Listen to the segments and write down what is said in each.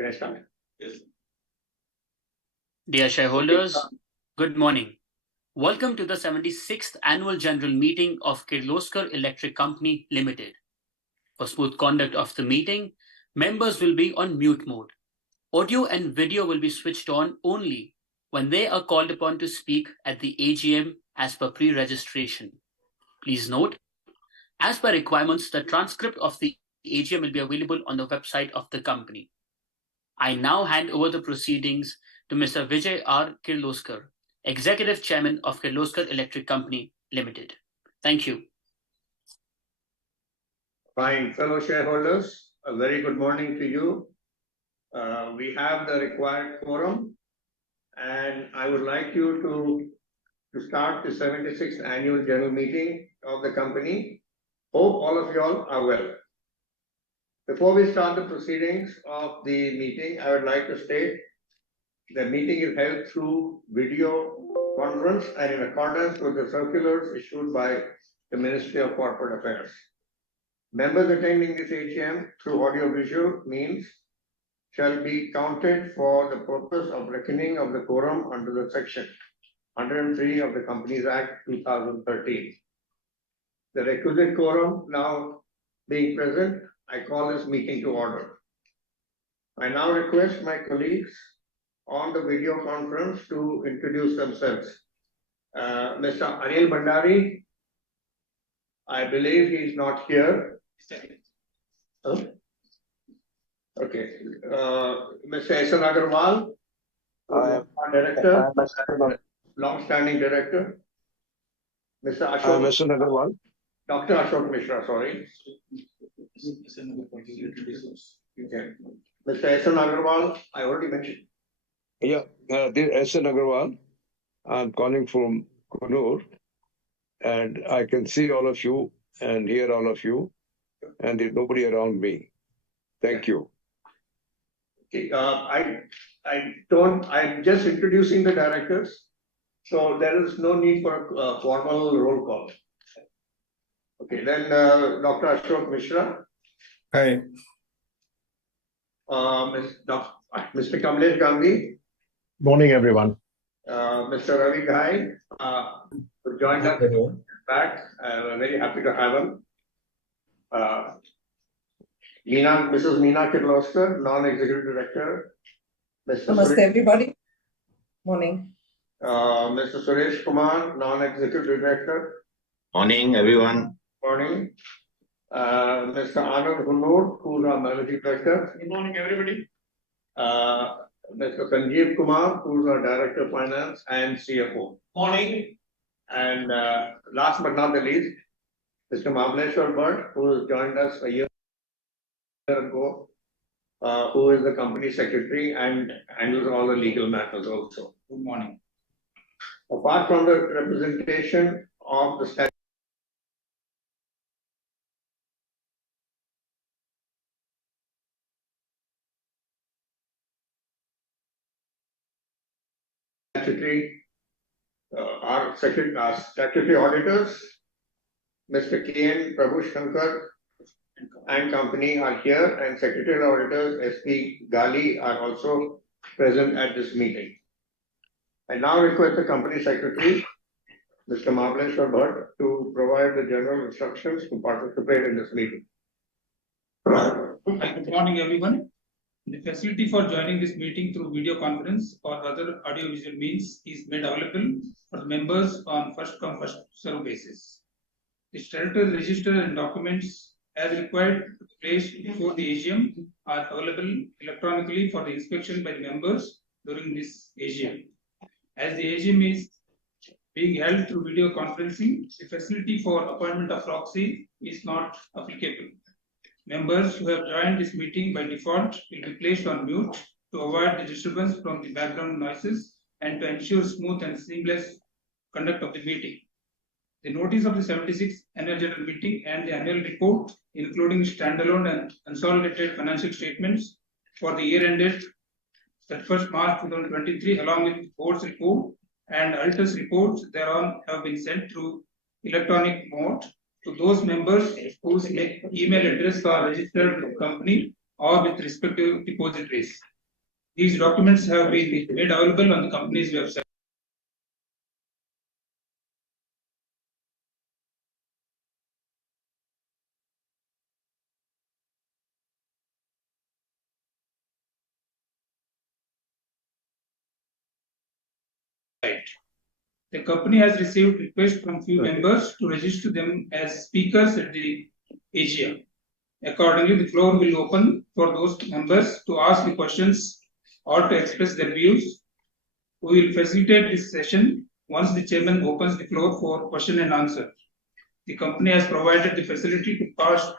Can I start? Yes. Dear shareholders, good morning. Welcome to the 76th Annual General Meeting of Kirloskar Electric Company Limited. For smooth conduct of the meeting, members will be on mute mode. Audio and video will be switched on only when they are called upon to speak at the AGM as per pre-registration. Please note, as per requirements, the transcript of the AGM will be available on the website of the company. I now hand over the proceedings to Mr. Vijay R. Kirloskar, Executive Chairman of Kirloskar Electric Company Limited. Thank you. Fine, fellow shareholders, a very good morning to you. We have the required quorum, and I would like you to start the 76th Annual General Meeting of the company. Hope all of you all are well. Before we start the proceedings of the meeting, I would like to state the meeting is held through video conference and in accordance with the circulars issued by the Ministry of Corporate Affairs. Members attending this AGM through audio-visual means shall be counted for the purpose of reckoning of the quorum under the section 103 of the Companies Act 2013. The requisite quorum now being present, I call this meeting to order. I now request my colleagues on the video conference to introduce themselves. Mr. Anil Bhandari, I believe he is not here. Oh? Okay. Mr. S.N. Agarwal, our director, long-standing director. Mr. Ashok. S.N. Agarwal. Dr. Ashok Mishra, sorry. Okay. Mr. S.N. Agarwal, I already mentioned. Yeah, this is S.N. Agarwal. I'm calling from Kunur, and I can see all of you and hear all of you, and there's nobody around me. Thank you. Okay, I'm just introducing the directors, so there is no need for a formal roll call. Okay, then Dr. Ashok Mishra. Hi. Mr. Kamlesh Gandhi. Morning, everyone. Mr. Ravi Ghai, who joined us back. We're very happy to have him. Mrs. Meena Kirloskar, Non-Executive Director. Namaste, everybody. Morning. Mr. Suresh Kumar, Non-Executive Director. Morning, everyone. Morning. Mr. Anand Hunod, who's our Managing Director. Good morning, everybody. Mr. Sanjeev Kumar, who's our Director of Finance and CFO. Morning. And last but not the least, Mr. Mableshwar Bhatt, who joined us a year ago, who is the company secretary and handles all the legal matters also. Good morning. Apart from the representation of the our statutory auditors, Mr. K.N. Prabhu Shankar and company are here, and secretarial auditors S.P. Gali are also present at this meeting. I now request the company secretary, Mr. Mableshwar Bhatt, to provide the general instructions to participate in this meeting. Good morning, everyone. The facility for joining this meeting through video conference or other audiovisual means is made available for members on first-come, first-served basis. The statutory register and documents as required to be placed before the AGM are available electronically for the inspection by the members during this AGM. As the AGM is being held through video conferencing, the facility for appointment of proxy is not applicable. Members who have joined this meeting by default will be placed on mute to avoid the disturbance from the background noises and to ensure smooth and seamless conduct of the meeting. The notice of the 76th Annual General Meeting and the annual report, including standalone and consolidated financial statements for the year ended 31st March 2023, along with the board's report and auditor's reports thereon, have been sent through electronic mode to those members whose email address are registered with the company or with respective depositories. These documents have been made available on the company's website. The company has received requests from few members to register them as speakers at the AGM. Accordingly, the floor will open for those members to ask the questions or to express their views. We will facilitate this session once the chairman opens the floor for question and answer. The company has provided the facility to cast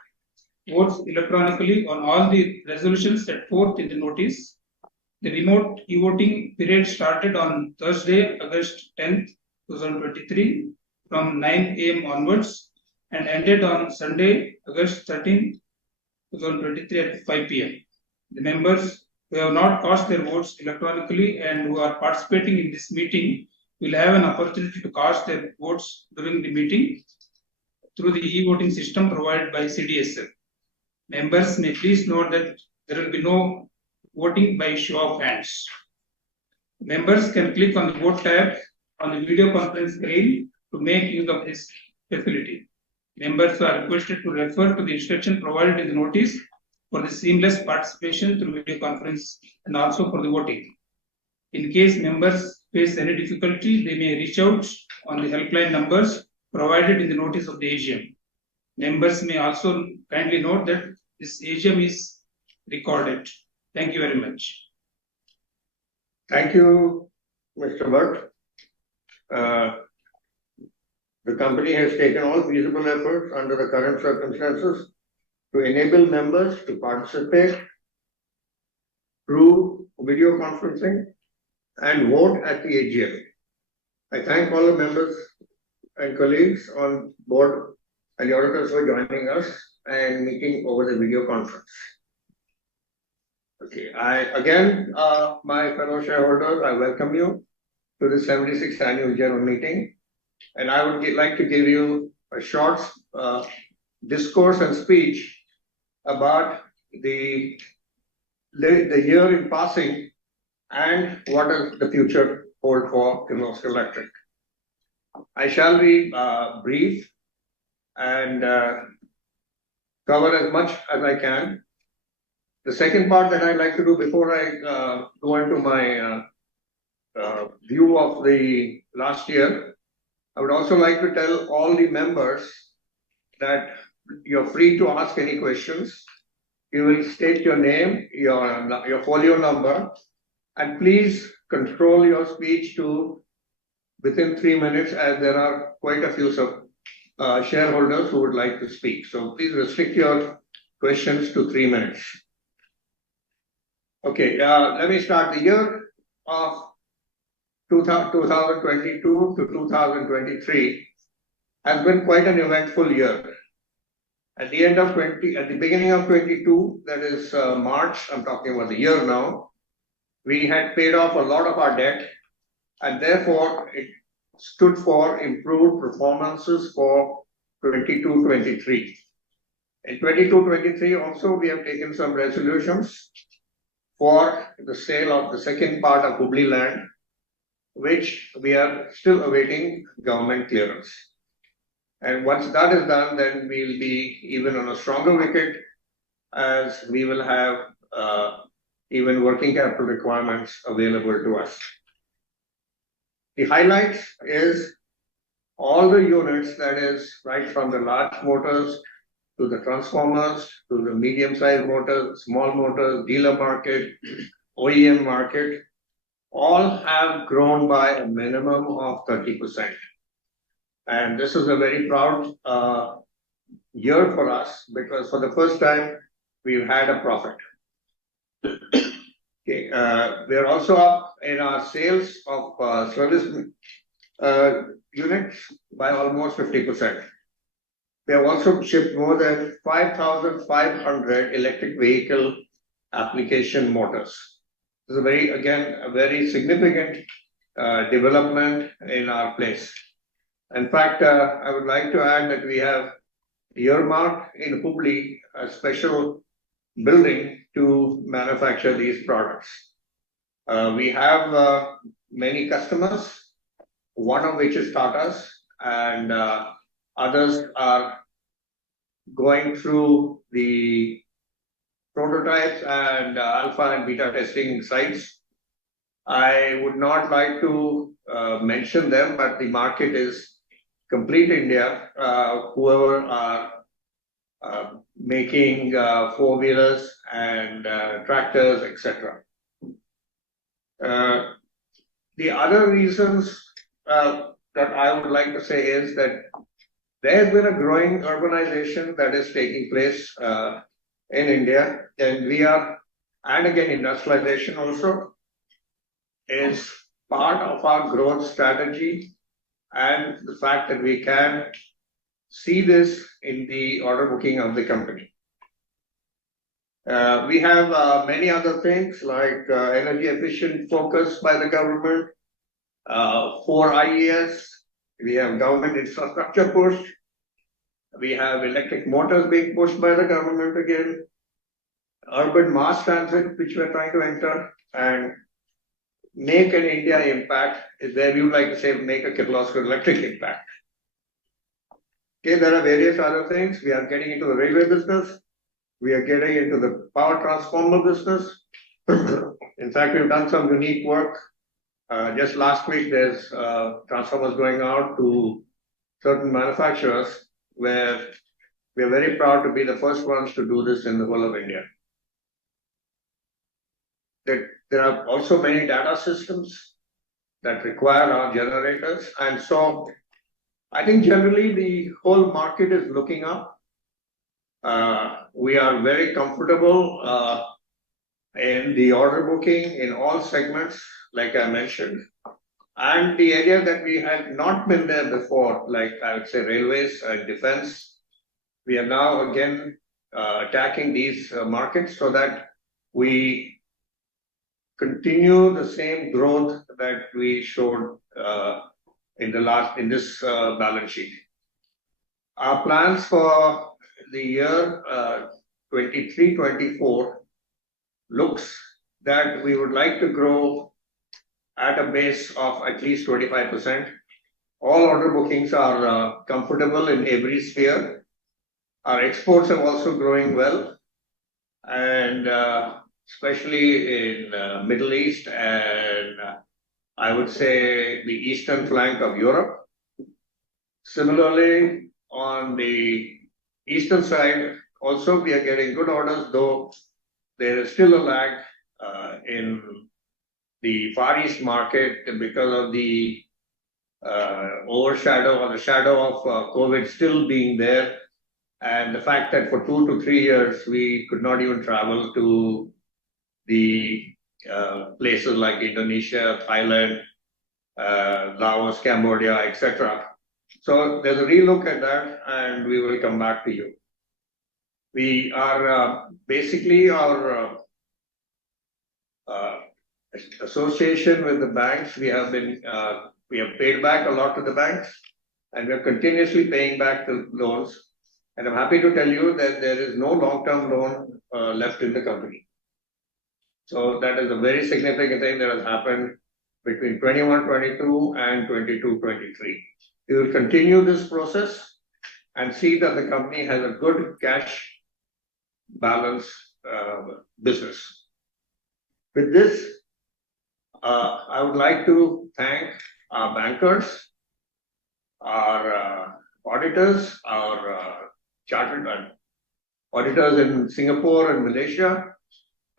votes electronically on all the resolutions set forth in the notice. The remote e-voting period started on Thursday, August 10th, 2023 from 9 a.m. onwards and ended on Sunday, August 13th, 2023 at 5 p.m. The members who have not cast their votes electronically and who are participating in this meeting will have an opportunity to cast their votes during the meeting through the e-voting system provided by CDSL. Members may please note that there will be no voting by show of hands. Members can click on the vote tab on the video conference screen to make use of this facility. Members are requested to refer to the instruction provided in the notice for the seamless participation through video conference and also for the voting. In case members face any difficulty, they may reach out on the helpline numbers provided in the notice of the AGM. Members may also kindly note that this AGM is recorded. Thank you very much. Thank you, Mr. Bhatt. The company has taken all feasible efforts under the current circumstances to enable members to participate through video conferencing and vote at the AGM. I thank all the members and colleagues on board and the auditors for joining us and meeting over the video conference. Okay, my fellow shareholders, I welcome you to the 76th Annual General Meeting. And I would like to give you a short discourse and speech about the year in passing and what does the future hold for Kirloskar Electric. I shall be brief and cover as much as I can. The second part that I'd like to do before I go into my view of the last year, I would also like to tell all the members that you're free to ask any questions. You will state your name, your folio number, and please control your speech to within 3 minutes, as there are quite a few shareholders who would like to speak. So please restrict your questions to 3 minutes. Okay, let me start. The year of 2022 to 2023 has been quite an eventful year. At the beginning of 22, that is March, I'm talking about the year now, we had paid off a lot of our debt, and therefore it stood for improved performances for 22-23. In 22-23 also, we have taken some resolutions for the sale of the second part of Hubli land, which we are still awaiting government clearance. And once that is done, then we'll be even on a stronger wicket, as we will have even working capital requirements available to us. The highlights is all the units, that is right from the large motors to the transformers, to the medium-sized motors, small motors, dealer market, OEM market, all have grown by a minimum of 30%. And this is a very proud year for us, because for the first time, we've had a profit. Okay, we are also up in our sales of service units by almost 50%. We have also shipped more than 5,500 electric vehicle application motors. This is a very significant development in our place. In fact, I would like to add that we have earmarked in Hubli a special building to manufacture these products. We have many customers, one of which is Tata's, and others are going through the prototypes and alpha and beta testing sites. I would not like to mention them, but the market is complete India. Whoever are making four-wheelers and tractors, etc. The other reasons that I would like to say is that there has been a growing urbanization that is taking place in India, and again, industrialization also is part of our growth strategy, and the fact that we can see this in the order booking of the company. We have many other things like energy efficient focus by the government, 4 IES, we have government infrastructure push, we have electric motors being pushed by the government again, urban mass transit, which we are trying to enter, and make an India impact is where we would like to say make a Kirloskar electric impact. Okay, there are various other things. We are getting into the railway business. We are getting into the power transformer business. In fact, we've done some unique work. Just last week, there's transformers going out to certain manufacturers where we are very proud to be the first ones to do this in the whole of India. There are also many data systems that require our generators. And so I think generally the whole market is looking up. We are very comfortable in the order booking in all segments, like I mentioned. And the area that we had not been there before, like I would say railways and defense, we are now again attacking these markets so that we continue the same growth that we showed in this balance sheet. Our plans for the year 23-24 looks that we would like to grow at a base of at least 25%. All order bookings are comfortable in every sphere. Our exports are also growing well, and especially in Middle East and I would say the eastern flank of Europe. Similarly, on the eastern side, also we are getting good orders, though there is still a lag in the Far East market because of the overshadow or the shadow of COVID still being there, and the fact that for 2 to 3 years we could not even travel to the places like Indonesia, Thailand, Laos, Cambodia, etc. So there's a relook at that, and we will come back to you. We are basically our association with the banks. We have paid back a lot to the banks, and we are continuously paying back the loans. And I'm happy to tell you that there is no long-term loan left in the company. So that is a very significant thing that has happened between 21-22 and 22-23. We will continue this process and see that the company has a good cash balance business. With this, I would like to thank our bankers, our auditors, our chartered auditors in Singapore and Malaysia,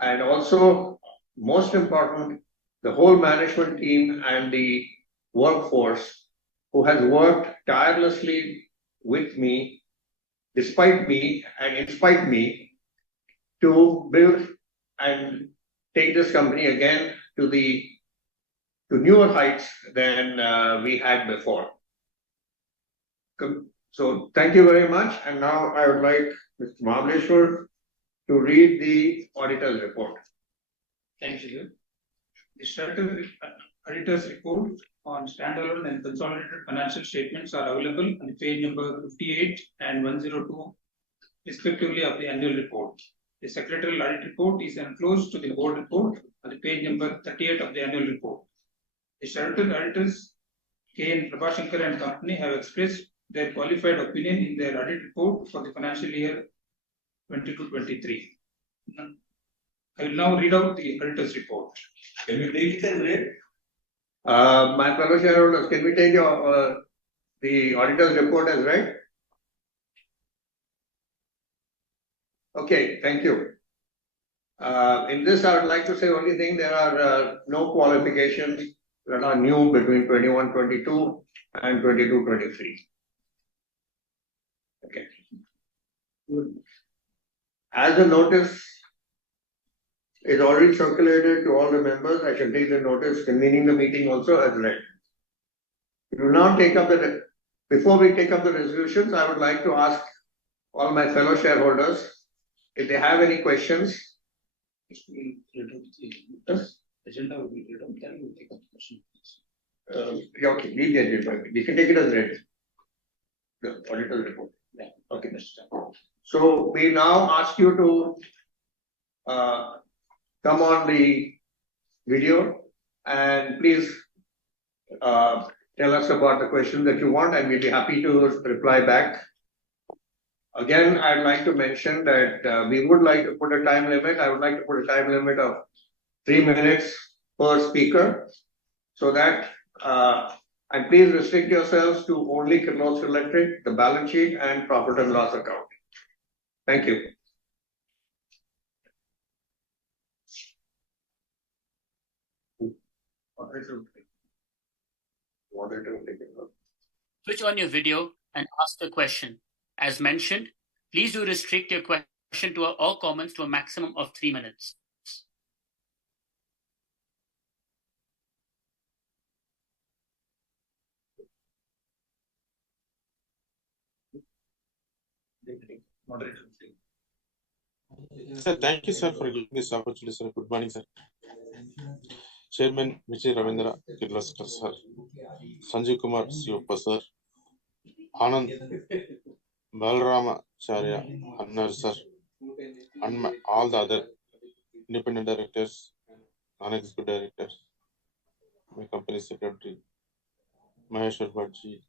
and also, most important, the whole management team and the workforce who has worked tirelessly with me, despite me and in spite me, to build and take this company again to newer heights than we had before. So thank you very much. And now I would like Mr. Mahabaleshwar to read the auditor's report. Thank you. The statutory auditor's report on standalone and consolidated financial statements are available on page number 58 and 102, respectively, of the annual report. The secretarial audit report is enclosed to the board report on the page number 38 of the annual report. The chartered auditors K.N. Prabhashankar and Company have expressed their qualified opinion in their audit report for the financial year 22-23. I will now read out the auditor's report. Can we take it as read? My fellow shareholders, can we take your the auditor's report as read? Okay, thank you. In this, I would like to say only thing, there are no qualifications that are new between 21-22 and 22-23. Okay. As the notice is already circulated to all the members, I shall take the notice convening the meeting also as read. We will now take up before we take up the resolutions, I would like to ask all my fellow shareholders if they have any questions. Agenda will be read out, then we will take up the question. Okay, we can take it as read. The auditor's report. Yeah. Okay. So we now ask you to come on the video and please tell us about the question that you want, and we'll be happy to reply back. Again, I'd like to mention that we would like to put a time limit. I would like to put a time limit of 3 minutes per speaker, so that and please restrict yourselves to only Kirloskar Electric, the balance sheet, and profit and loss account. Thank you. Switch on your video and ask the question. As mentioned, please do restrict your question to all comments to a maximum of 3 minutes. Sir, thank you, sir, for giving this opportunity, sir. Good morning, sir. Chairman Vijay Ravindra Kirloskar, sir. Sanjeev Kumar Siyopa, sir. Anand Balrama Charya Annar, sir. And all the other independent directors, non-executive directors, my company secretary, Maheshwar Bhaji,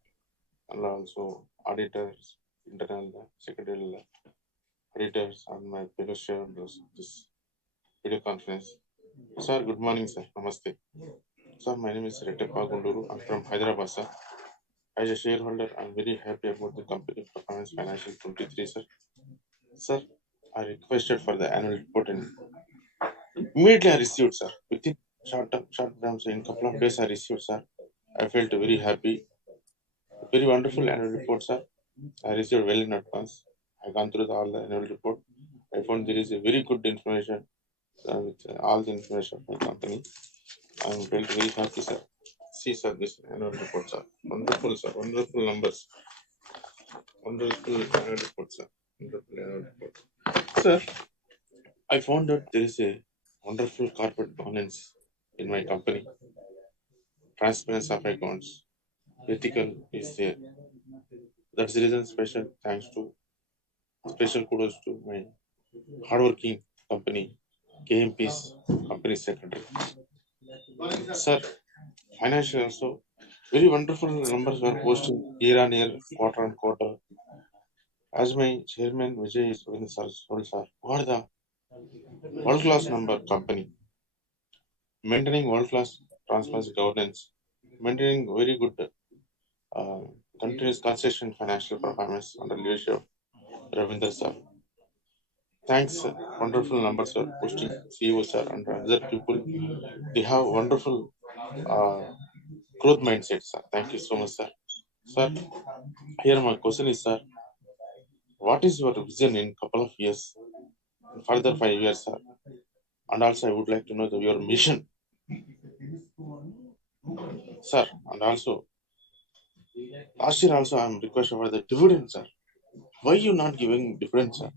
and also auditors, internal secretarial auditors, and my fellow shareholders of this video conference. Sir, good morning, sir. Namaste. Sir, my name is Rettappa Gunduru. I'm from Hyderabad, sir. As a shareholder, I'm very happy about the company performance financial 23, sir. Sir, I requested for the annual report and immediately I received, sir. Within short term, in a couple of days I received, sir. I felt very happy. Very wonderful annual report, sir. I received well in advance. I've gone through all the annual report. I found there is a very good information with all the information of my company. I'm felt very happy, sir. See, sir, this annual report, sir. Wonderful, sir. Wonderful numbers. Wonderful annual report, sir. Wonderful annual report. Sir, I found that there is a wonderful corporate governance in my company. Transparency of accounts. Ethical is there. That's the reason special kudos to my hardworking company, KMP's company secretary. Sir, financial also, very wonderful numbers were posted year on year, quarter on quarter. As my chairman Vijay is going to sir, what are the world-class number company? Maintaining world-class transparency governance, maintaining very good continuous consistent financial performance under leadership of Ravindra sir. Thanks, sir. Wonderful numbers are posting CEO sir and other people. They have wonderful growth mindset, sir. Thank you so much, sir. Sir, here my question is, sir, what is your vision in couple of years, further 5 years, sir? And also, I would like to know your mission, sir. And also, last year also, I am requesting for the dividend, sir. Why you not giving dividend, sir?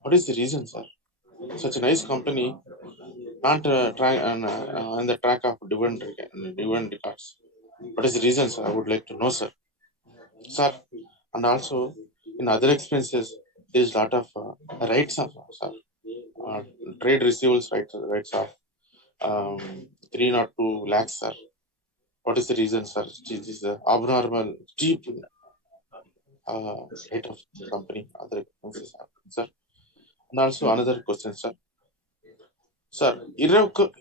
What is the reason, sir? Such a nice company, not trying on the track of dividend records. What is the reason, sir? I would like to know, sir. Sir, and also in other expenses, there is a lot of rights of, sir. Trade receivables rights of 302 lakhs, sir. What is the reason, sir? This is abnormal, cheap rate of company. Other expenses happen, sir. And also another question, sir. Sir, irrevocable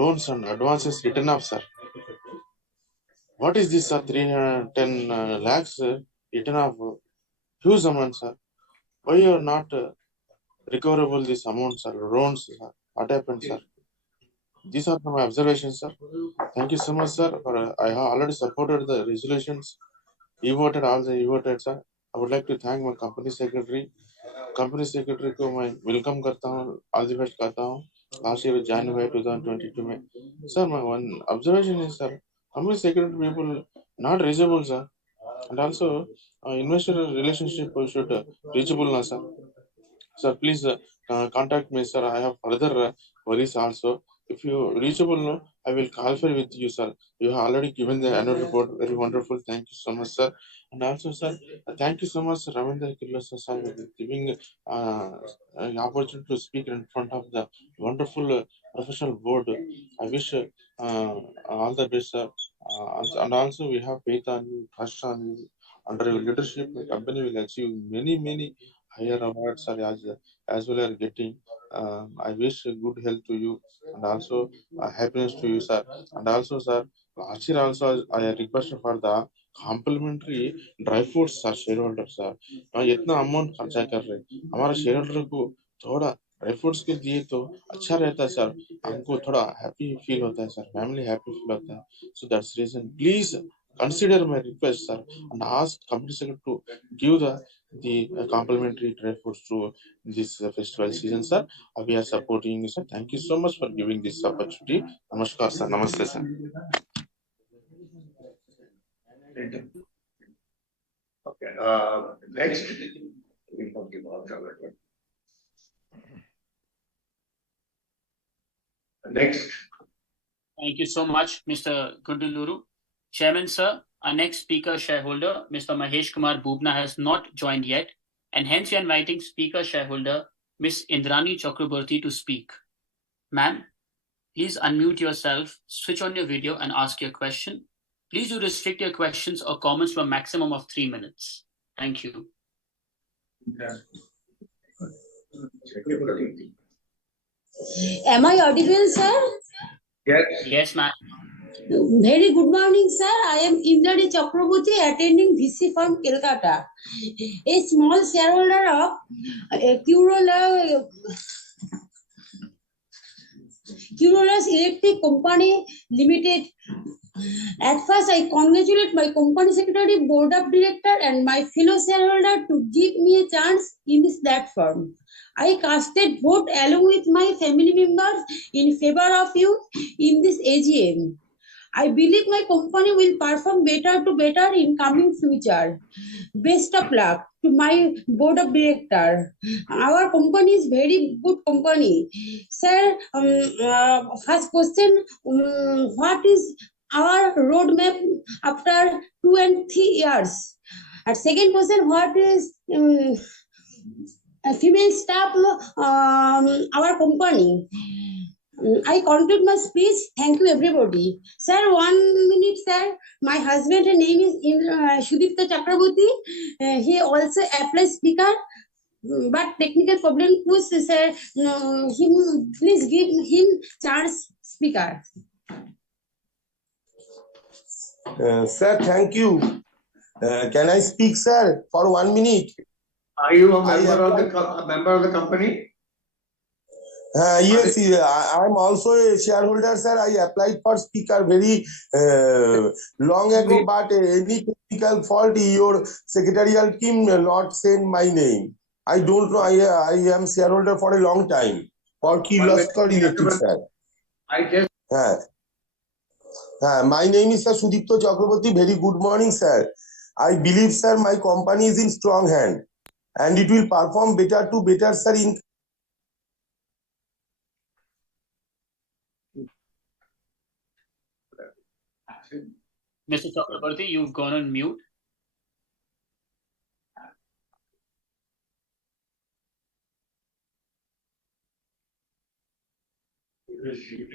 loans and advances written off, sir. What is this, sir? 310 lakhs written off. Huge amount, sir. Why you are not recoverable this amount, sir? Loans, sir. What happened, sir? These are my observations, sir. Thank you so much, sir. I have already supported the resolutions. You voted, sir. I would like to thank my company secretary. Company secretary को मैं welcome करता हूँ, all the best करता हूँ. Last year जनवरी 2022 में sir my one observation is sir, company secretary people not reachable, sir, and also investor relationship should reachable na, sir. Sir, please contact me, sir. I have further worries also. If you reachable, no, I will call for with you, sir. You have already given the annual report. Very wonderful. Thank you so much, sir. And also, sir, thank you so much, Ravindra Kirloskar, sir, for giving an opportunity to speak in front of the wonderful professional board. I wish all the best, sir. And also, we have faith on you, trust on you. Under your leadership, the company will achieve many higher awards, sir, as well as getting. I wish good health to you and also happiness to you, sir. And also, sir, last year also I requested for the complimentary dry fruits, sir, shareholders, sir. इतना amount खर्चा कर रहे हमारे shareholder को थोड़ा dry fruits के दिए तो अच्छा रहता है, सर. हमको थोड़ा हैप्पी फील होता है, सर. फैमिली हैप्पी फील होता है. So that's reason. Please consider my request, sir, and ask company secretary to give the complimentary dry fruits to this festival season, sir. We are supporting you, sir. Thank you so much for giving this opportunity. Namaskar, sir. Namaste, sir. Okay, next. Next. Thank you so much, Mr. Gunduluru. Chairman, sir, our next speaker shareholder, Mr. Mahesh Kumar Bubna, has not joined yet, and hence we are inviting speaker shareholder, Ms. Indrani Chakraborty, to speak. Ma'am, please unmute yourself, switch on your video and ask your question. Please do restrict your questions or comments to a maximum of 3 minutes. Thank you. Am I audible, sir? Yes. Yes, ma'am. Very good morning, sir. I am Indrani Chakraborty, attending VC from Kolkata. A small shareholder of Kirloskar Electric Company Limited. At first, I congratulate my company secretary, board of director, and my fellow shareholder to give me a chance in this platform. I casted vote along with my family members in favor of you in this AGM. I believe my company will perform better in coming future. Best of luck to my board of director. Our company is very good company. Sir, first question, what is our roadmap after 2 and 3 years? And second question, what is female staff our company? I conclude my speech. Thank you, everybody. Sir, 1 minute, sir. My husband's name is Sudipta Chakraborty. He also applies speaker, but technical problem was, sir. Please give him chance speaker. Sir, thank you. Can I speak, sir, for 1 minute? Are you a member of the company? Yes, I'm also a shareholder, sir. I applied for speaker very long ago, but any technical fault, your secretarial team not send my name. I don't know. I am shareholder for a long time for Kirloskar Electric, sir. I just. My name is Sir Sudipta Chakraborty. Very good morning, sir. I believe, sir, my company is in strong hand and it will perform better, sir, in Mr. Chakraborty, you've gone on mute.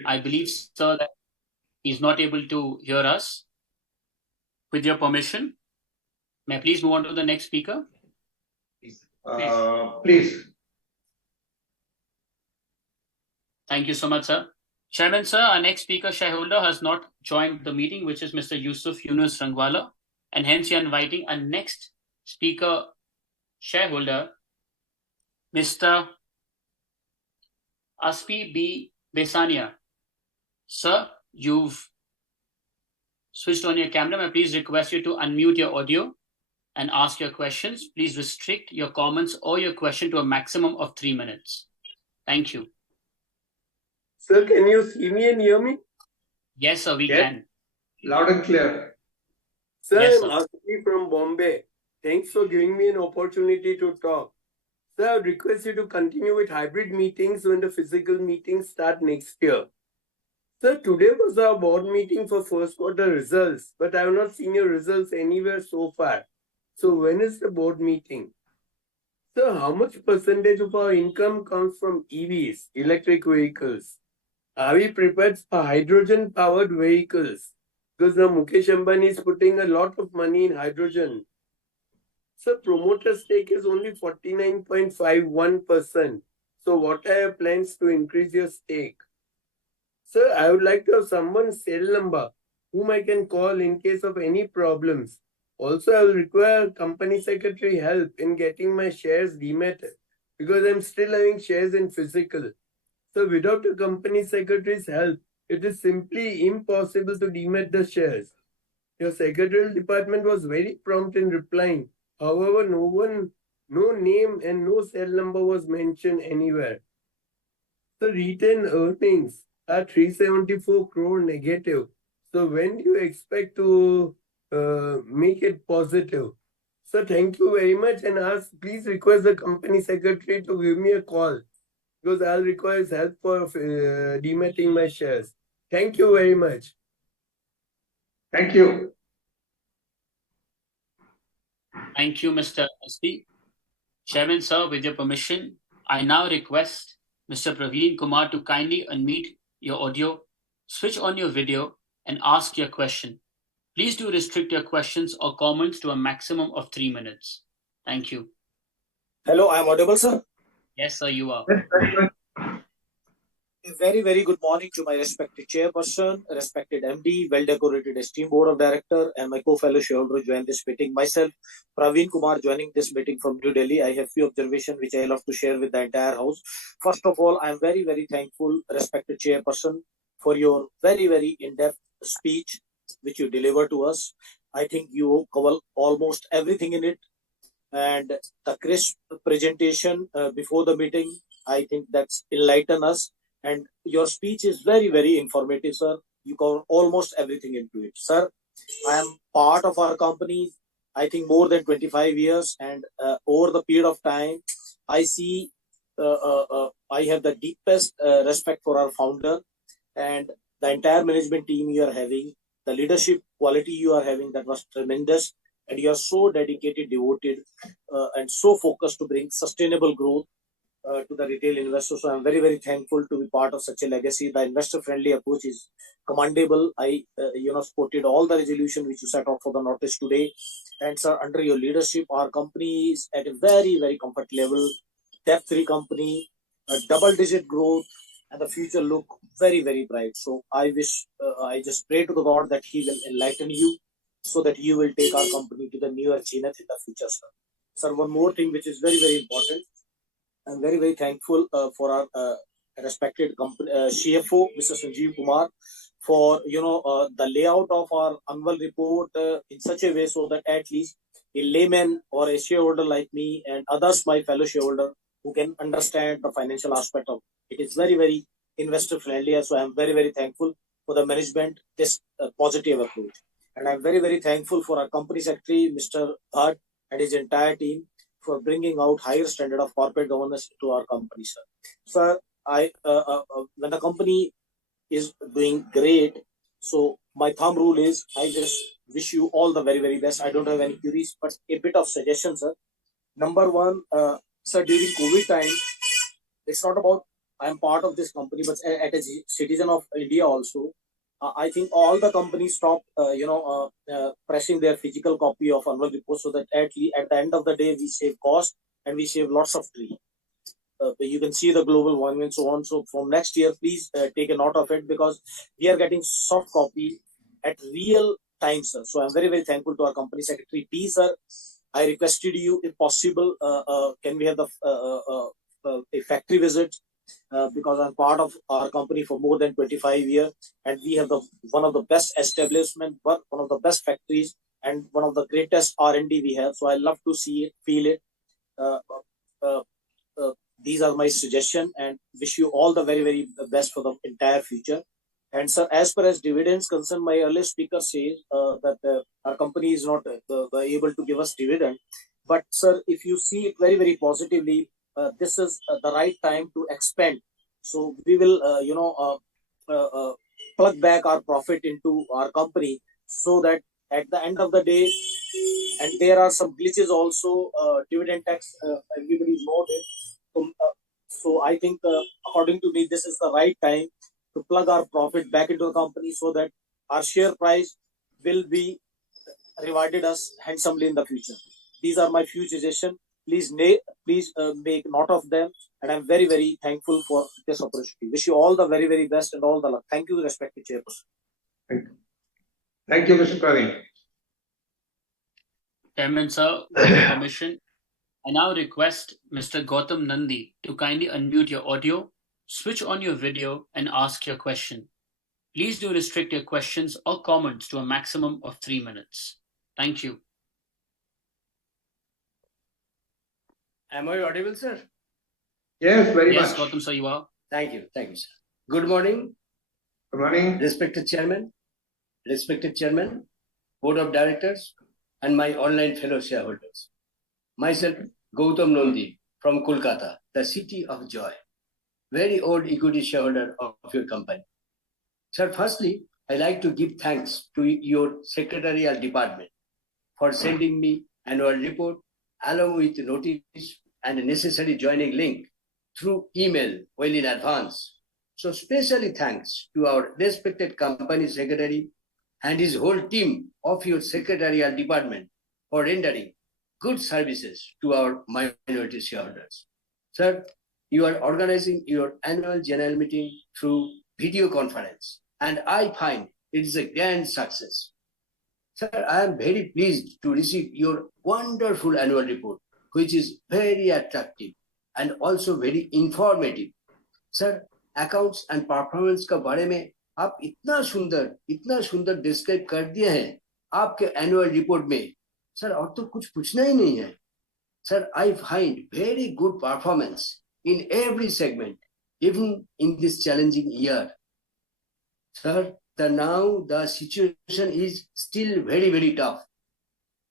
I believe, sir, that he's not able to hear us. With your permission, may I please move on to the next speaker? Please. Thank you so much, sir. Chairman, sir, our next speaker shareholder has not joined the meeting, which is Mr. Yusuf Yunus Rangwala, and hence we are inviting our next speaker shareholder, Mr. Aspi B. Besania. Sir, you've switched on your camera. May I please request you to unmute your audio and ask your questions. Please restrict your comments or your question to a maximum of 3 minutes. Thank you. Sir, can you see me and hear me? Yes, sir, we Yes. can. Loud and clear. Sir, Yes, I'm sir. Aspi from Bombay. Thanks for giving me an opportunity to talk. Sir, I would request you to continue with hybrid meetings when the physical meetings start next year. Sir, today was our board meeting for first quarter results, but I have not seen your results anywhere so far. So when is the board meeting? Sir, how much percentage of our income comes from EVs, electric vehicles? Are we prepared for hydrogen-powered vehicles? Because now Mukesh Ambani is putting a lot of money in hydrogen. Sir, promoter stake is only 49.51%. So what are your plans to increase your stake? Sir, I would like to have someone's cell number whom I can call in case of any problems. Also, I will require company secretary help in getting my shares dematted because I'm still having shares in physical. So without a company secretary's help, it is simply impossible to demat the shares. Your secretarial department was very prompt in replying. However, no name and no cell number was mentioned anywhere. The retained earnings are 374 crore negative. So when do you expect to make it positive? So thank you very much and please request the company secretary to give me a call because I'll require his help for dematting my shares. Thank you very much. Thank you. Thank you, Mr. SP. Chairman, sir, with your permission, I now request Mr. Praveen Kumar to kindly unmute your audio, switch on your video, and ask your question. Please do restrict your questions or comments to a maximum of 3 minutes. Thank you. Hello, I am audible, sir. Yes, sir, you are. A very, very good morning to my respected chairperson, respected MD, well-decorated esteemed board of director, and my co-fellow shareholder who joined this meeting. Myself, Praveen Kumar, joining this meeting from New Delhi. I have few observations which I love to share with the entire house. First of all, I am very, very thankful, respected chairperson, for your very, very in-depth speech which you deliver to us. I think you cover almost everything in it, and the crisp presentation before the meeting, I think that's enlightened us. And your speech is very, very informative, sir. You cover almost everything into it. Sir, I am part of our company, I think more than 25 years. And over the period of time, I see, I have the deepest respect for our founder and the entire management team you are having. The leadership quality you are having, that was tremendous. And you are so dedicated, devoted, and so focused to bring sustainable growth to the retail investors. So I'm very, very thankful to be part of such a legacy. The investor-friendly approach is commendable. I, supported all the resolution which you set out for the notice today. And sir, under your leadership, our company is at a very, very comfort level, debt-free company, a double-digit growth, and the future look very, very bright. So I wish, I just pray to the God that He will enlighten you so that you will take our company to the newer zenith in the future, sir. Sir, one more thing which is very, very important. I'm very, very thankful for our respected company, CFO, Mr. Sanjeev Kumar, for the layout of our annual report in such a way so that at least a layman or a shareholder like me and others, my fellow shareholder, who can understand the financial aspect of it, is very, very investor friendly. So I'm very, very thankful for the management this positive approach, and I'm very, very thankful for our company secretary, Mr. Bhatt, and his entire team for bringing out higher standard of corporate governance to our company, sir. Sir, when the company is doing great, so my thumb rule is I just wish you all the very, very best. I don't have any queries, but a bit of suggestion, sir. Number one, sir, during COVID time, it's not about I'm part of this company, but at a citizen of India also, I think all the companies stop, pressing their physical copy of annual report, so that at the end of the day, we save cost and we save lots of tree. You can see the global warming and so on. So from next year, please take a note of it, because we are getting soft copy at real time, sir. So I'm very, very thankful to our company secretary T, sir. I requested you, if possible, can we have a factory visit? Because I'm part of our company for more than 25 years, and we have one of the best establishment, one of the best factories, and one of the greatest R&D we have. So I love to see it, feel it. These are my suggestions, and wish you all the very, very best for the entire future. And sir, as far as dividends concerned, my earlier speaker says that our company is not able to give us dividend. But sir, if you see it very, very positively, this is the right time to expand. So we will, plug back our profit into our company, so that at the end of the day, and there are some glitches also, dividend tax, everybody knows it. So I think, according to me, this is the right time to plug our profit back into the company, so that our share price will be rewarded us handsomely in the future. These are my few suggestions. Please make note of them, and I'm very, very thankful for this opportunity. Wish you all the very, very best and all the luck. Thank you, respected chairperson. Thank you, Mr. Praveen. Chairman, sir, with your permission, I now request Mr. Gautam Nandi to kindly unmute your audio, switch on your video, and ask your question. Please do restrict your questions or comments to a maximum of 3 minutes. Thank you. Am I audible, sir? Yes, very much. Yes, Gautam, sir, you are. Thank you, sir. Good morning. Good morning. Respected Chairman, Board of Directors, and my online fellow shareholders. Myself, Gautam Nandi from Kolkata, the city of joy. Very old equity shareholder of your company. Sir, firstly, I like to give thanks to your secretarial department for sending me annual report along with notice and necessary joining link through email well in advance. So specially thanks to our respected company secretary and his whole team of your secretarial department for rendering good services to our minority shareholders. Sir, you are organizing your annual general meeting through video conference, and I find it is a grand success. Sir, I am very pleased to receive your wonderful annual report, which is very attractive and also very informative. Sir, accounts and performance का बारे में आप इतना सुंदर describe कर दिए हैं आपके एनुअल रिपोर्ट में, सर, और तो कुछ पूछना ही नहीं है. Sir, I find very good performance in every segment, even in this challenging year. Sir, now the situation is still very, very tough.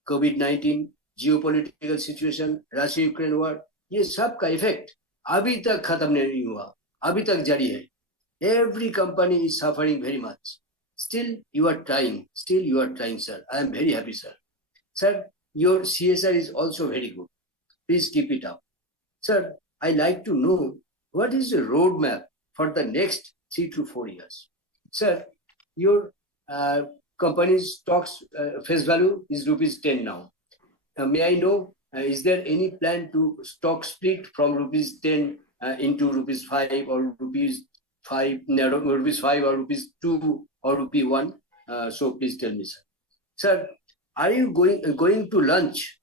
COVID-19, geopolitical situation, Russia-Ukraine war, ये सब का इफेक्ट अभी तक खत्म नहीं हुआ, अभी तक जारी है. Every company is suffering very much. Still you are trying, sir. I am very happy, sir. Sir, your CSR is also very good. Please keep it up. Sir, I like to know what is the roadmap for the next 3 to 4 years. Sir, your company's stocks face value is ₹10 now. May I know, is there any plan to stock split from ₹10 into ₹5 or ₹5 or ₹2 or ₹1? So please tell me, sir. Sir, are you going to launch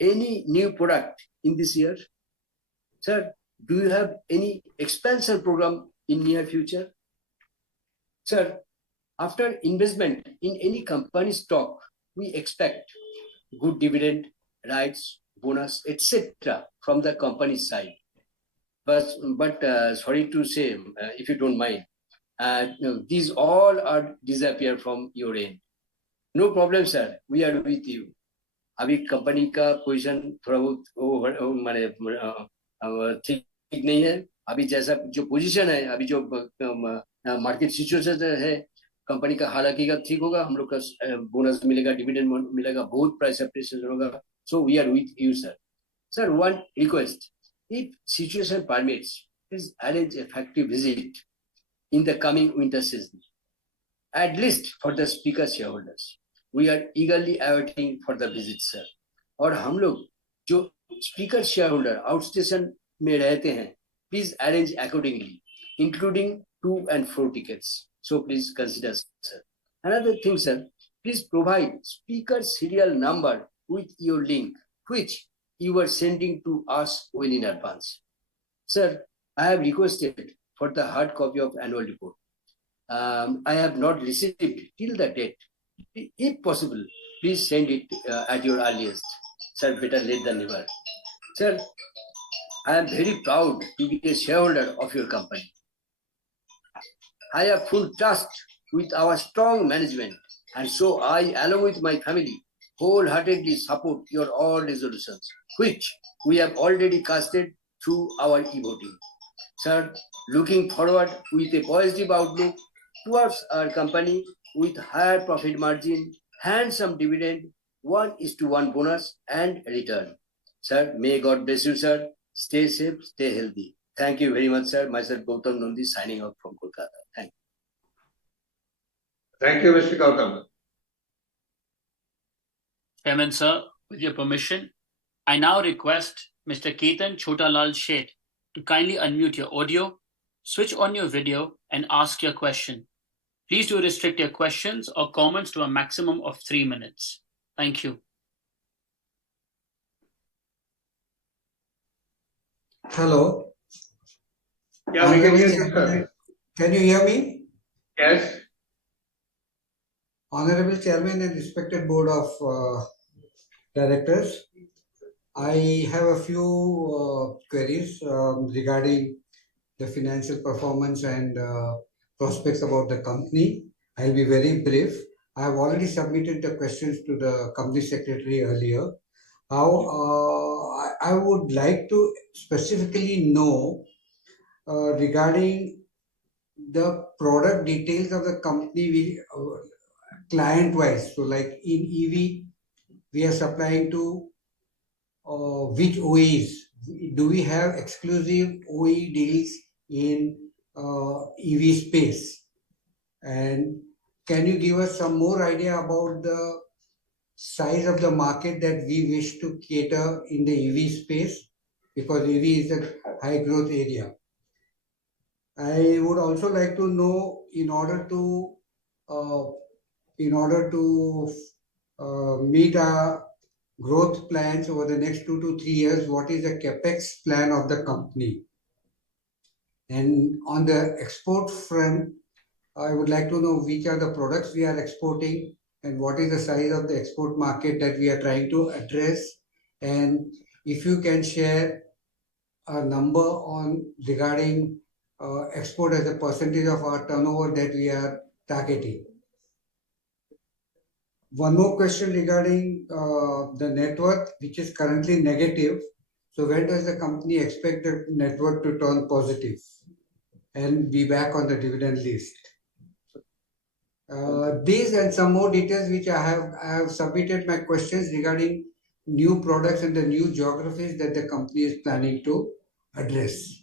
any new product in this year? Sir, do you have any expansion program in near future? Sir, after investment in any company stock, we expect good dividend, rights, bonus, etc. from the company side. But sorry to say, if you don't mind, these all are disappear from your end. No problem, sir. We are with you. अभी company का position थोड़ा बहुत ठीक नहीं है. अभी जैसा जो पोजीशन है, अभी जो मार्केट सिचुएशन है, कंपनी का हालांकि का ठीक होगा, हम लोग का बोनस मिलेगा, डिविडेंड मिलेगा, बहुत प्राइस एप्रिसिएशन होगा. So we are with you, sir. Sir, one request: if situation permits, please arrange a factory visit in the coming winter season, at least for the speaker shareholders. We are eagerly awaiting for the visit, sir. और हम लोग जो speaker shareholder outstation में रहते हैं, please arrange accordingly, including 2 and 4 tickets. So please consider, sir. Another thing, sir, please provide speaker serial number with your link, which you are sending to us well in advance. Sir, I have requested for the hard copy of annual report. I have not received till the date. If possible, please send it at your earliest. Sir, better late than never. Sir, I am very proud to be a shareholder of your company. I have full trust with our strong management, and so I, along with my family, wholeheartedly support your all resolutions, which we have already casted through our e-voting. Sir, looking forward with a positive outlook towards our company with higher profit margin, handsome dividend, 1:1 bonus and return. Sir, may God bless you, sir. Stay safe, stay healthy. Thank you very much, sir. Myself, Gautam Nandi, signing out from Kolkata. Thank you. Thank you, Mr. Gautam. Chairman, sir, with your permission, I now request Mr. Ketan Chotalal Sheth to kindly unmute your audio, switch on your video, and ask your question. Please do restrict your questions or comments to a maximum of 3 minutes. Thank you. Hello. Yeah, we can hear you, sir. Can you hear me? Yes. Honorable Chairman and respected Board of Directors, I have a few queries regarding the financial performance and prospects about the company. I'll be very brief. I have already submitted the questions to the company secretary earlier. I would like to specifically know regarding the product details of the company client-wise. So like in EV, we are supplying to which OEs? Do we have exclusive OE deals in EV space? And can you give us some more idea about the size of the market that we wish to cater in the EV space? Because EV is a high growth area. I would also like to know, in order to meet our growth plans over the next 2 to 3 years, what is the capex plan of the company? And on the export front, I would like to know which are the products we are exporting and what is the size of the export market that we are trying to address. And if you can share a number on regarding export as a percentage of our turnover that we are targeting. One more question regarding the net worth, which is currently negative. So when does the company expect the net worth to turn positive and be back on the dividend list? These and some more details which I have submitted my questions regarding new products and the new geographies that the company is planning to address.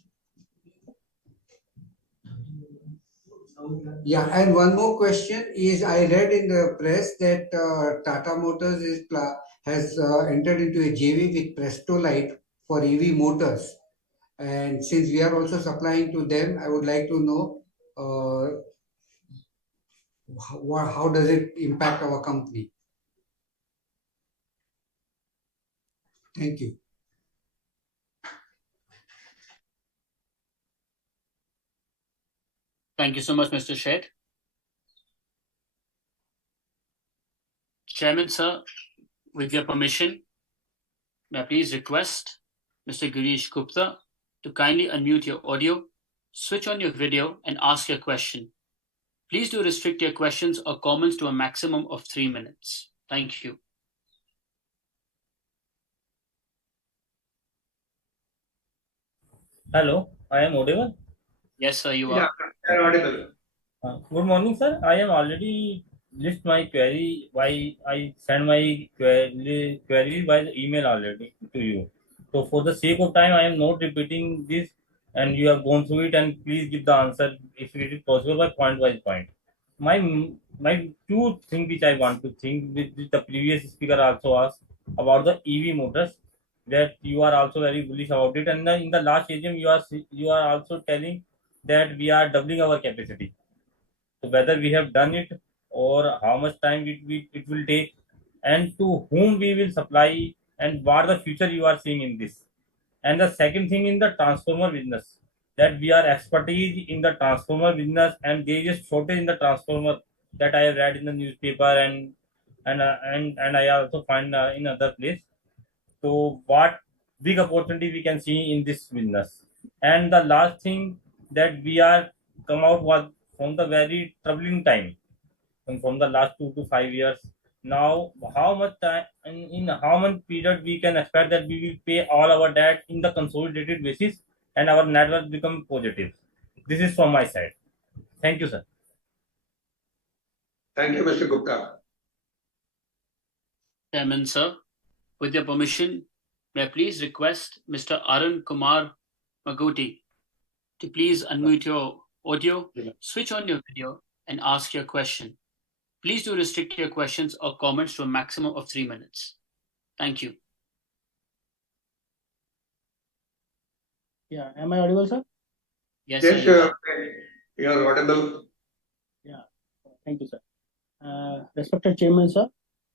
Yeah, and one more question is, I read in the press that Tata Motors has entered into a JV with Prestolite for EV motors. And since we are also supplying to them, I would like to know how does it impact our company? Thank you. Thank you so much, Mr. Sheth. Chairman, sir, with your permission, may I please request Mr. Girish Gupta to kindly unmute your audio, switch on your video, and ask your question. Please do restrict your questions or comments to a maximum of 3 minutes. Thank you. Hello, I am audible. Yes, sir, you Yeah, are. you're audible. Good morning, sir. I am already list my query. Why I send my query by the email already to you. So for the sake of time, I am not repeating this and you have gone through it, and please give the answer if it is possible by point by point. My two things which I want to think, which the previous speaker also asked about the EV motors, that you are also very bullish about it, and in the last AGM you are also telling that we are doubling our capacity. So whether we have done it or how much time it will take, and to whom we will supply, and what the future you are seeing in this. And the second thing, in the transformer business, that we are expertise in the transformer business, and there is a shortage in the transformer that I have read in the newspaper, and I also find in other place. So what big opportunity we can see in this business. And the last thing, that we are come out was from the very troubling time, and from the last 2 to 5 years. Now, how much time, in how much period we can expect that we will pay all our debt in the consolidated basis, and our net worth become positive? This is from my side. Thank you, sir. Thank you, Mr. Gupta. Chairman, sir, with your permission, may I please request Mr. Arun Kumar Magoti to please unmute your audio, switch on your video, and ask your question. Please do restrict your questions or comments to a maximum of 3 minutes. Thank you. Yeah, am I audible, sir? Yes, Yes, sir. you are audible. Yeah, thank you, sir. Respected Chairman, sir,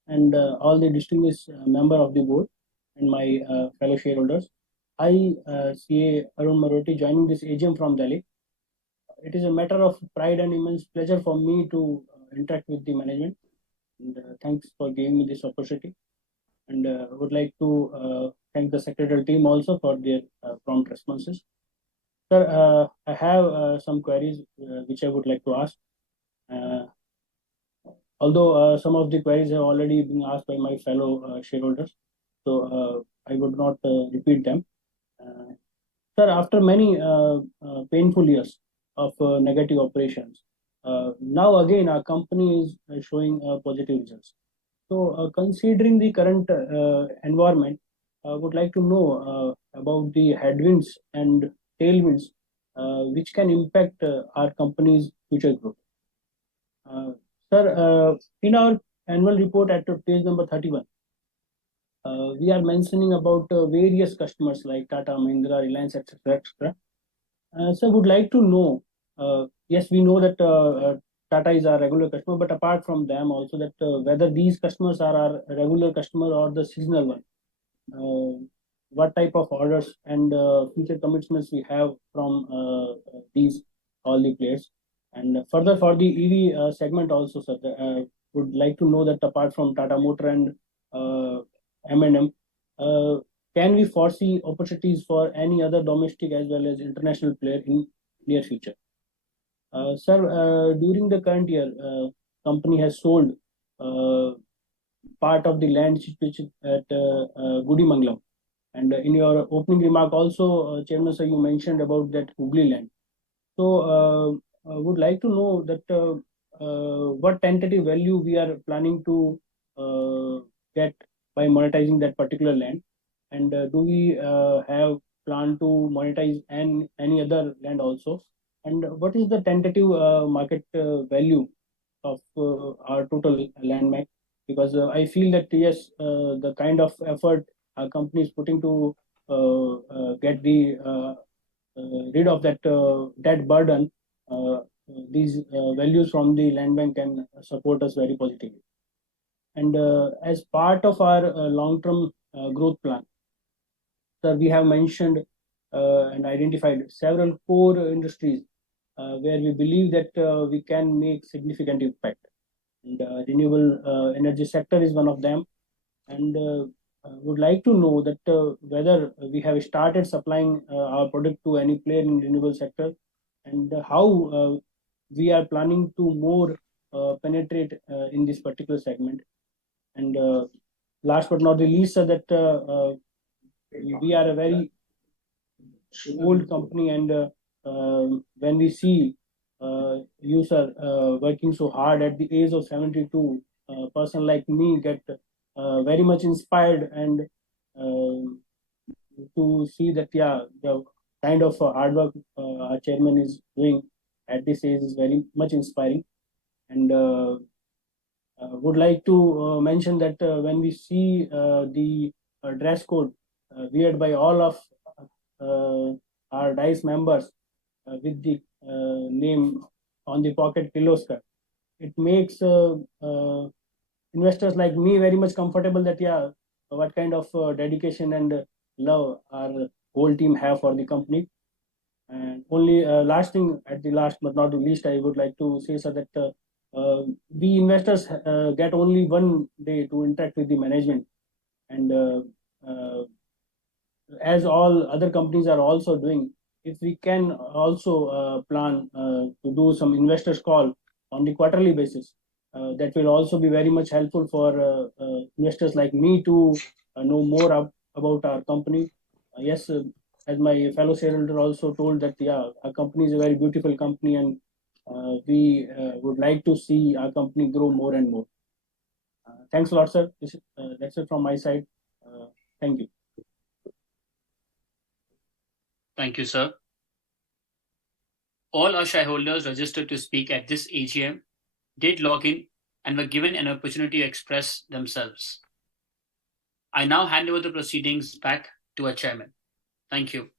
and all the distinguished member of the board and my fellow shareholders, I, CA Arun Maroti, joining this AGM from Delhi. It is a matter of pride and immense pleasure for me to interact with the management. And thanks for giving me this opportunity. And I would like to thank the secretarial team also for their prompt responses. Sir, I have some queries which I would like to ask. Although some of the queries have already been asked by my fellow shareholders, so I would not repeat them. Sir, after many painful years of negative operations, now again our company is showing positive results. So, considering the current environment, I would like to know about the headwinds and tailwinds which can impact our company's future growth. Sir, in our annual report at page number 31, we are mentioning about various customers like Tata, Mahindra, Reliance, etc. So, I would like to know, yes, we know that Tata is our regular customer, but apart from them also, that whether these customers are our regular customer or the seasonal one, what type of orders and future commitments we have from these all the players. And further, for the EV segment also, sir, would like to know that apart from Tata Motor and M&M, can we foresee opportunities for any other domestic as well as international player in near future? Sir, during the current year, company has sold part of the land situation at Gudimangalam. And in your opening remark also, Chairman, sir, you mentioned about that Hubli land. So, I would like to know that what tentative value we are planning to get by monetizing that particular land, and do we have plan to monetize any other land also? And what is the tentative market value of our total land bank? Because I feel that yes, the kind of effort our company is putting to get the rid of that debt burden, these values from the land bank can support us very positively. And as part of our long-term growth plan, sir, we have mentioned and identified several core industries where we believe that we can make significant impact. And renewable energy sector is one of them. And would like to know that whether we have started supplying our product to any player in renewable sector, and how we are planning to more penetrate in this particular segment. And last but not the least, sir, that we are a very old company, and when we see you, sir, working so hard at the age of 72, a person like me get very much inspired, and to see that, yeah, the kind of hard work our chairman is doing at this age is very much inspiring. And would like to mention that when we see the dress code weared by all of our DICE members with the name on the pocket Kirloskar, it makes investors like me very much comfortable that what kind of dedication and love our whole team have for the company. And only last thing at the last but not the least, I would like to say, sir, that we investors get only one day to interact with the management, and as all other companies are also doing, if we can also plan to do some investors call on the quarterly basis, that will also be very much helpful for investors like me to know more about our company. Yes, as my fellow shareholder also told that our company is a very beautiful company, and we would like to see our company grow more and more. Thanks a lot, sir. That's it from my side. Thank you. Thank you, sir. All our shareholders registered to speak at this AGM did log in and were given an opportunity to express themselves. I now hand over the proceedings back to our chairman. Thank you.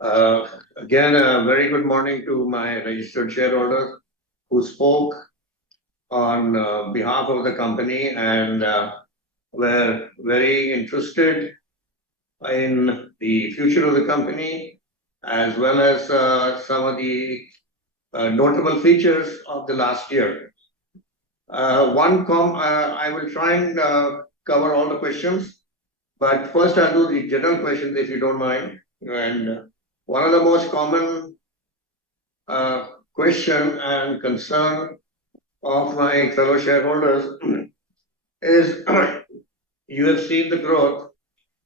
Again, a very good morning to my registered shareholders who spoke on behalf of the company and were very interested in the future of the company, as well as some of the notable features of the last year. I will try and cover all the questions, but first I'll do the general questions if you don't mind. And one of the most common question and concern of my fellow shareholders is you have seen the growth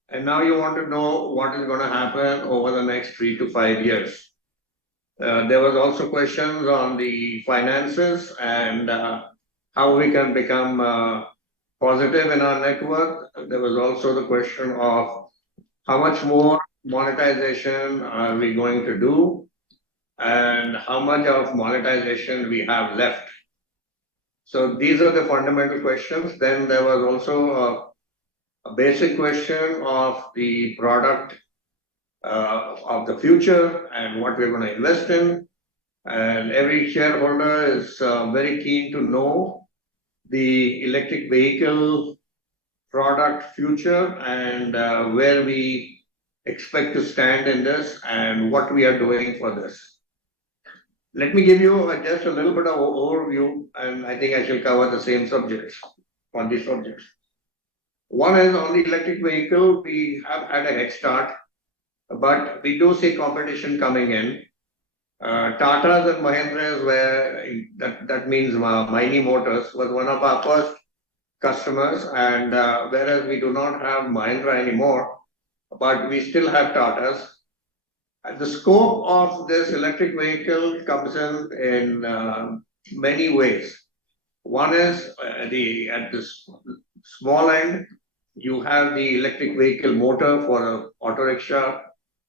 and now you want to know what is going to happen over the next 3 to 5 years. There was also questions on the finances and how we can become positive in our net worth. There was also the question of how much more monetization are we going to do and how much of monetization we have left. So these are the fundamental questions. Then there was also a basic question of the product of the future and what we're going to invest in. And every shareholder is very keen to know the electric vehicle product future and where we expect to stand in this and what we are doing for this. Let me give you just a little bit of overview, and I think I shall cover the same subjects on these subjects. One is on the electric vehicle, we have had a head start, but we do see competition coming in. Tata's and Mahindra's that means Maini Motors was one of our first customers, and whereas we do not have Mahindra anymore, but we still have Tata's. The scope of this electric vehicle comes in many ways. One is at this small end, you have the electric vehicle motor for an auto rickshaw,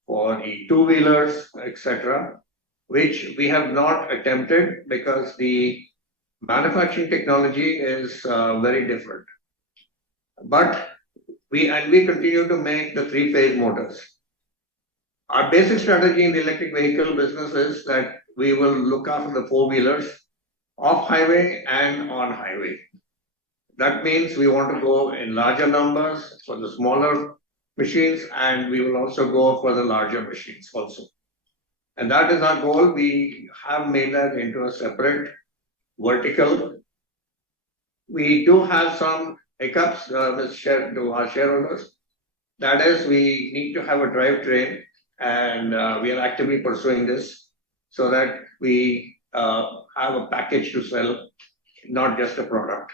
for the two-wheelers, etc., which we have not attempted because the manufacturing technology is very different. But we continue to make the three-phase motors. Our basic strategy in the electric vehicle business is that we will look after the four-wheelers off-highway and on-highway. That means we want to go in larger numbers for the smaller machines, and we will also go for the larger machines also. And that is our goal. We have made that into a separate vertical. We do have some hiccups to our shareholders. That is, we need to have a drivetrain, and we are actively pursuing this so that we have a package to sell, not just a product.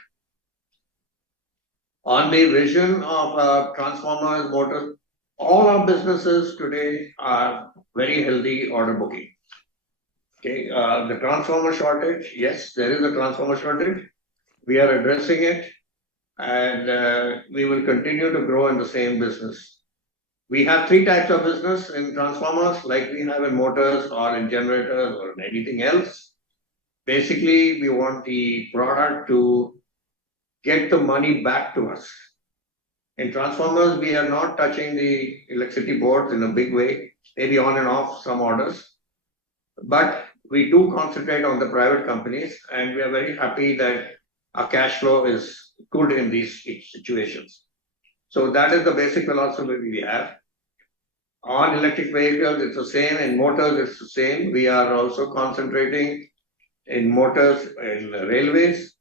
On the vision of transformers, motors, all our businesses today are very healthy order booking. Okay, the transformer shortage, yes, there is a transformer shortage. We are addressing it, and we will continue to grow in the same business. We have three types of business in transformers, like we have in motors or in generators or in anything else. Basically, we want the product to get the money back to us. In transformers, we are not touching the electricity boards in a big way, maybe on and off some orders. But we do concentrate on the private companies, and we are very happy that our cash flow is good in these situations. So that is the basic philosophy we have. On electric vehicles, it's the same. In motors, it's the same. We are also concentrating in motors in railways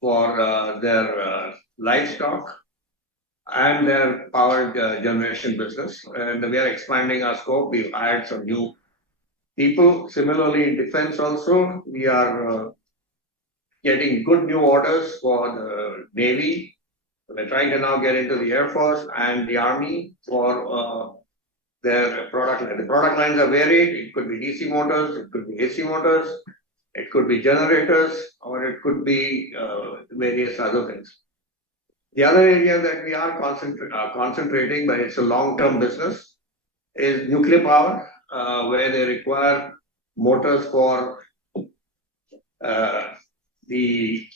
for their livestock and their power generation business. And we are expanding our scope. We've hired some new people. Similarly, in defense also, we are getting good new orders for the Navy. We're trying to now get into the Air Force and the Army for their product line. The product lines are varied. It could be DC motors, it could be AC motors, it could be generators, or it could be various other things. The other area that we are concentrating, but it's a long-term business, is nuclear power, where they require motors for the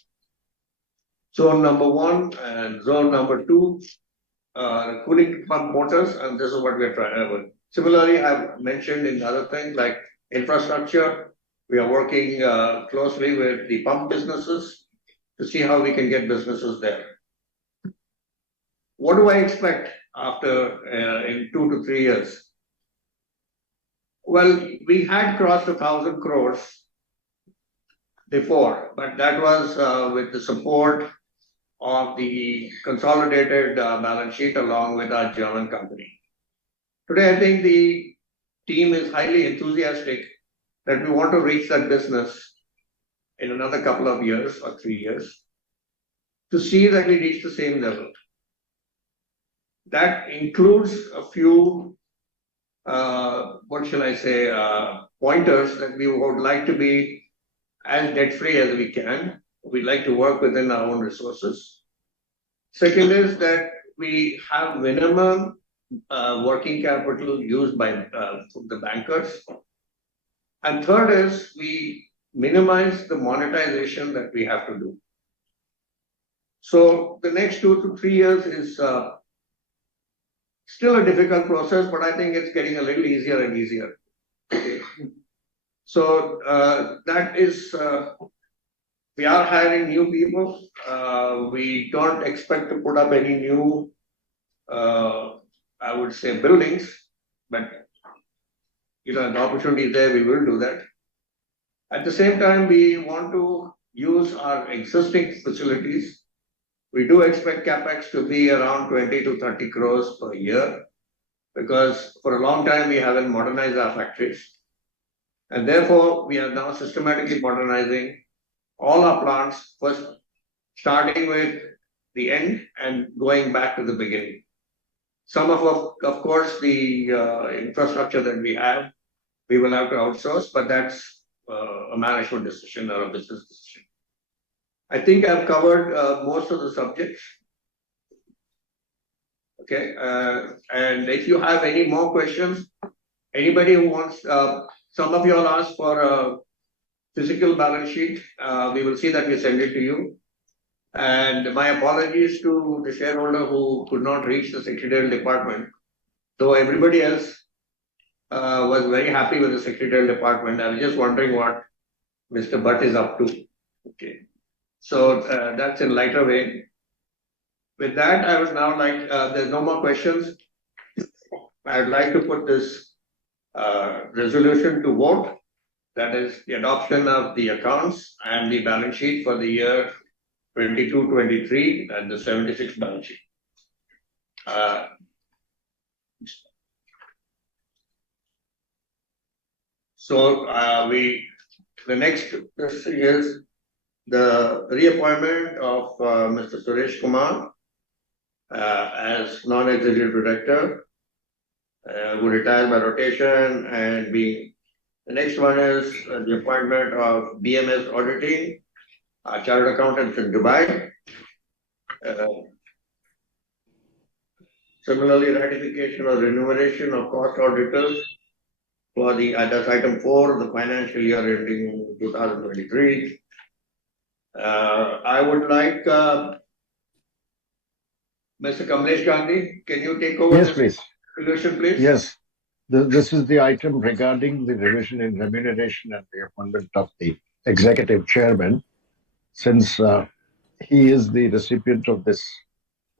zone number 1 and zone number 2, cooling pump motors, and this is what we're trying to do. Similarly, I've mentioned in other things like infrastructure. We are working closely with the pump businesses to see how we can get businesses there. What do I expect after in 2 to 3 years? Well, we had crossed 1,000 crores before, but that was with the support of the consolidated balance sheet along with our German company. Today, I think the team is highly enthusiastic that we want to reach that business in another couple of years or 3 years to see that we reach the same level. That includes a few, pointers that we would like to be as debt-free as we can. We'd like to work within our own resources. Second is that we have minimum working capital used by the bankers. And third is we minimize the monetization that we have to do. So the next 2 to 3 years is still a difficult process, but I think it's getting a little easier and easier. Okay. So that is, we are hiring new people. We don't expect to put up any new, I would say, buildings, but an opportunity there, we will do that. At the same time, we want to use our existing facilities. We do expect CapEx to be around 20 to 30 crores per year, because for a long time we haven't modernized our factories. And therefore, we are now systematically modernizing all our plants, first starting with the end and going back to the beginning. Some of course, the infrastructure that we have, we will have to outsource, but that's a management decision or a business decision. I think I've covered most of the subjects. Okay, and if you have any more questions, anybody who wants, some of you all asked for a physical balance sheet. We will see that we send it to you. And my apologies to the shareholder who could not reach the secretarial department. Though everybody else was very happy with the secretarial department. I was just wondering what Mr. Bhatt is up to. Okay. So that's in lighter vein. With that, I would now like, there's no more questions. I would like to put this resolution to vote. That is the adoption of the accounts and the balance sheet for the year 22-23 and the 76 balance sheet. So the next thing is the reappointment of Mr. Suresh Kumar as non-executive director, who retired by rotation, and the next one is the appointment of BMS Auditing, chartered accountants in Dubai. Similarly, ratification or remuneration of cost auditors for that's item 4, the financial year ending 2023. I would like Mr. Kamlesh Gandhi, can you take over Yes, this please. resolution, please? Yes. This is the item regarding the revision in remuneration and the appointment of the executive chairman. Since he is the recipient of this,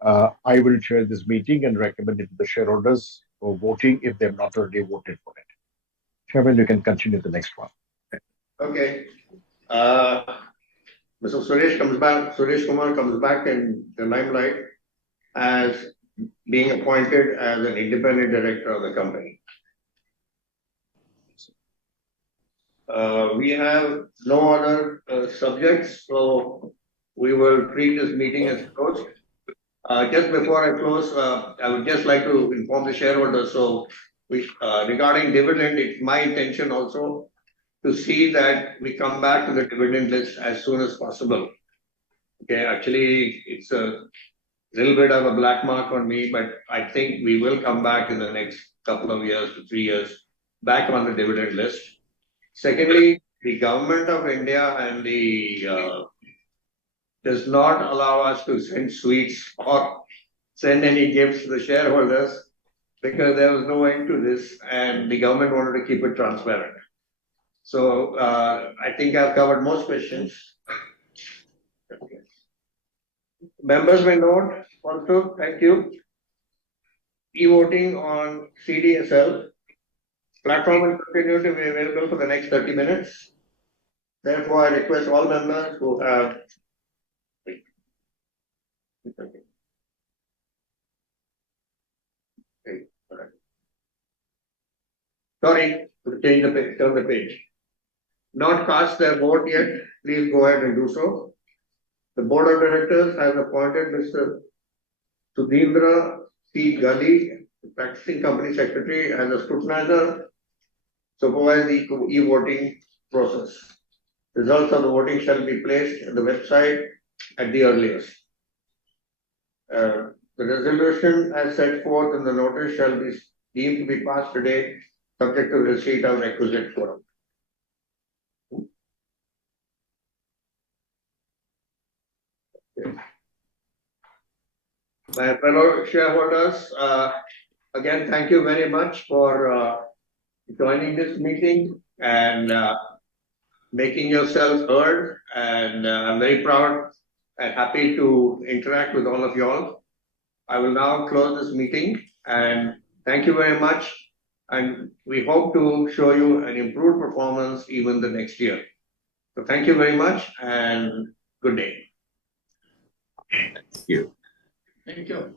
I will chair this meeting and recommend it to the shareholders for voting if they have not already voted for it. Chairman, you can continue the next one. Okay. Mr. Suresh Kumar comes back in the limelight as being appointed as an independent director of the company. We have no other subjects, so we will treat this meeting as closed. Just before I close, I would just like to inform the shareholders. So, regarding dividend, it's my intention also to see that we come back to the dividend list as soon as possible. Okay, actually, it's a little bit of a black mark on me, but I think we will come back in the next couple of years to 3 years back on the dividend list. Secondly, the government of India and the does not allow us to send sweets or send any gifts to the shareholders because there was no end to this and the government wanted to keep it transparent. So I think I've covered most questions. Okay. Members may note also, thank you. E-voting on CDSL platform will continue to be available for the next 30 minutes. Therefore, I request all members who have sorry, to change the page, turn the page. Not cast their vote yet, please go ahead and do so. The board of directors has appointed Mr. Sudhindra C. Gully, practicing company secretary, as a scrutinizer, supervise the e-voting process. Results of the voting shall be placed on the website at the earliest. The resolution as set forth in the notice shall be deemed to be passed today, subject to receipt of requisite quorum. My fellow shareholders, again, thank you very much for joining this meeting and making yourselves heard. And I'm very proud and happy to interact with all of you all. I will now close this meeting and thank you very much. And we hope to show you an improved performance even the next year. So thank you very much and good day. Thank you. Thank you.